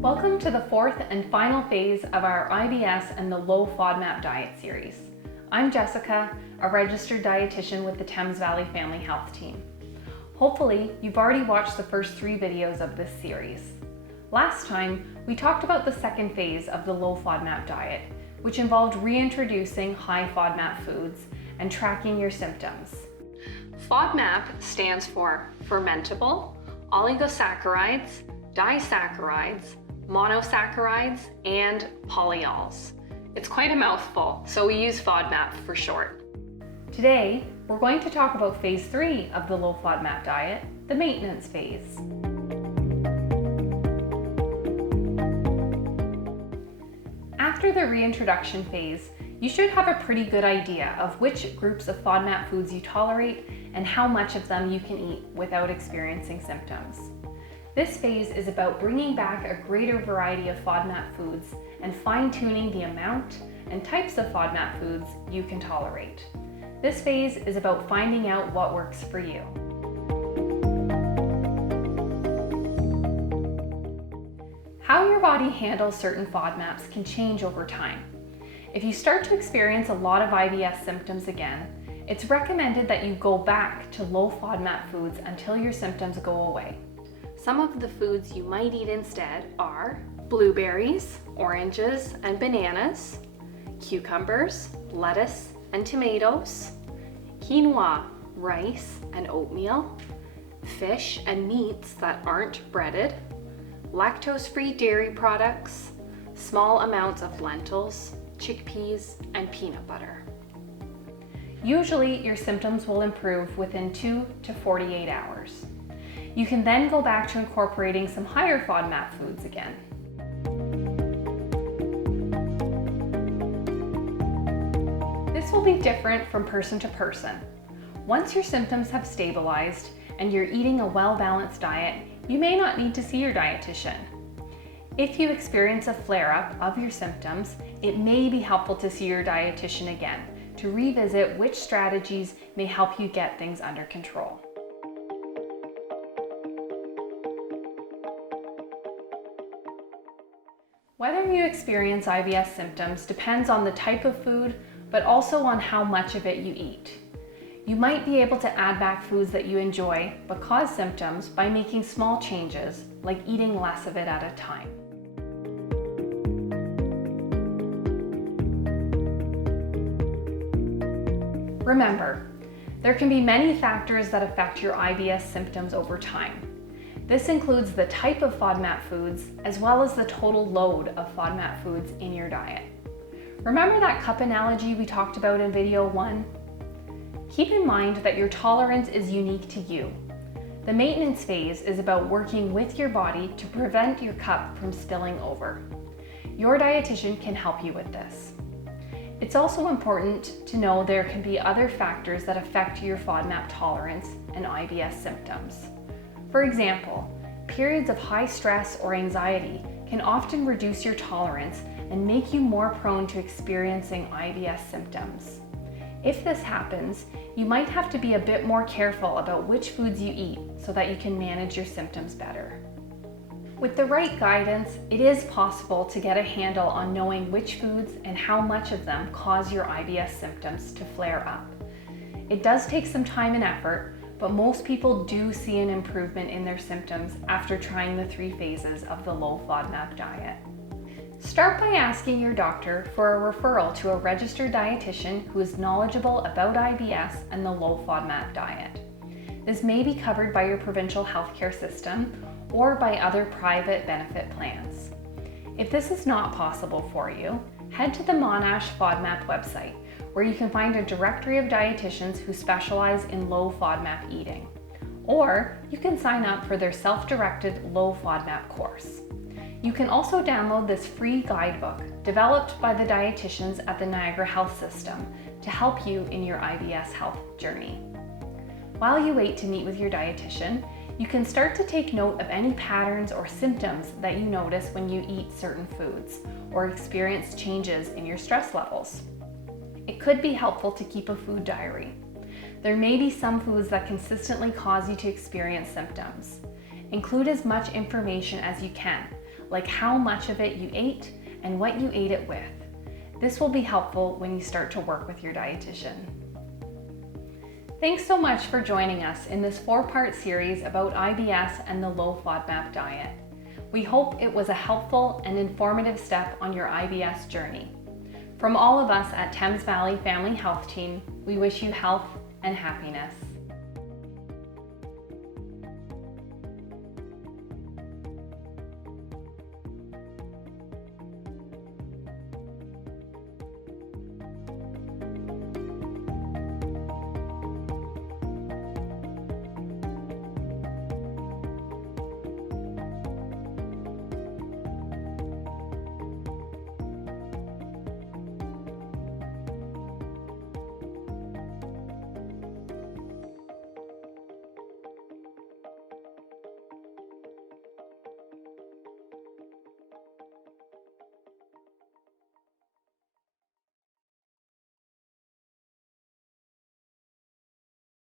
Welcome to the fourth and final phase of our IBS and the low FODMAP diet series. I'm Jessica, a registered dietitian with the Thames Valley Family Health Team. Hopefully, you've already watched the first 3 videos of this series. Last time, we talked about the second phase of the low FODMAP diet, which involved reintroducing high FODMAP foods and tracking your symptoms. FODMAP stands for fermentable, oligosaccharides, disaccharides, monosaccharides, and polyols. It's quite a mouthful, so we use FODMAP for short. Today, we're going to talk about phase 3 of the low FODMAP diet, the maintenance phase. After the reintroduction phase, you should have a pretty good idea of which groups of FODMAP foods you tolerate and how much of them you can eat without experiencing symptoms. This phase is about bringing back a greater variety of FODMAP foods and fine-tuning the amount and types of FODMAP foods you can tolerate. This phase is about finding out what works for you. How your body handles certain FODMAPs can change over time. If you start to experience a lot of IBS symptoms again, it's recommended that you go back to low FODMAP foods until your symptoms go away. Some of the foods you might eat instead are blueberries, oranges, and bananas, cucumbers, lettuce, and tomatoes, quinoa, rice, and oatmeal, fish and meats that aren't breaded, lactose-free dairy products, small amounts of lentils, chickpeas, and peanut butter. Usually, your symptoms will improve within 2 to 48 hours. You can then go back to incorporating some higher FODMAP foods again. This will be different from person to person. Once your symptoms have stabilized and you're eating a well-balanced diet, you may not need to see your dietitian. If you experience a flare-up of your symptoms, it may be helpful to see your dietitian again to revisit which strategies may help you get things under control. Whether you experience IBS symptoms depends on the type of food, but also on how much of it you eat. You might be able to add back foods that you enjoy but cause symptoms by making small changes, like eating less of it at a time. Remember, there can be many factors that affect your IBS symptoms over time. This includes the type of FODMAP foods as well as the total load of FODMAP foods in your diet. Remember that cup analogy we talked about in video 1? Keep in mind that your tolerance is unique to you. The maintenance phase is about working with your body to prevent your cup from spilling over. Your dietitian can help you with this. It's also important to know there can be other factors that affect your FODMAP tolerance and IBS symptoms. For example, periods of high stress or anxiety can often reduce your tolerance and make you more prone to experiencing IBS symptoms. If this happens, you might have to be a bit more careful about which foods you eat so that you can manage your symptoms better. With the right guidance, it is possible to get a handle on knowing which foods and how much of them cause your IBS symptoms to flare up. It does take some time and effort, but most people do see an improvement in their symptoms after trying the 3 phases of the low FODMAP diet. Start by asking your doctor for a referral to a registered dietitian who is knowledgeable about IBS and the low FODMAP diet. This may be covered by your provincial healthcare system or by other private benefit plans. If this is not possible for you, head to the Monash FODMAP website, where you can find a directory of dietitians who specialize in low FODMAP eating. Or you can sign up for their self-directed low FODMAP course. You can also download this free guidebook developed by the dietitians at the Niagara Health System to help you in your IBS health journey. While you wait to meet with your dietitian, you can start to take note of any patterns or symptoms that you notice when you eat certain foods or experience changes in your stress levels. It could be helpful to keep a food diary. There may be some foods that consistently cause you to experience symptoms. Include as much information as you can, like how much of it you ate and what you ate it with. This will be helpful when you start to work with your dietitian. Thanks so much for joining us in this 4-part series about IBS and the low FODMAP diet. We hope it was a helpful and informative step on your IBS journey. From all of us at Thames Valley Family Health Team, we wish you health and happiness.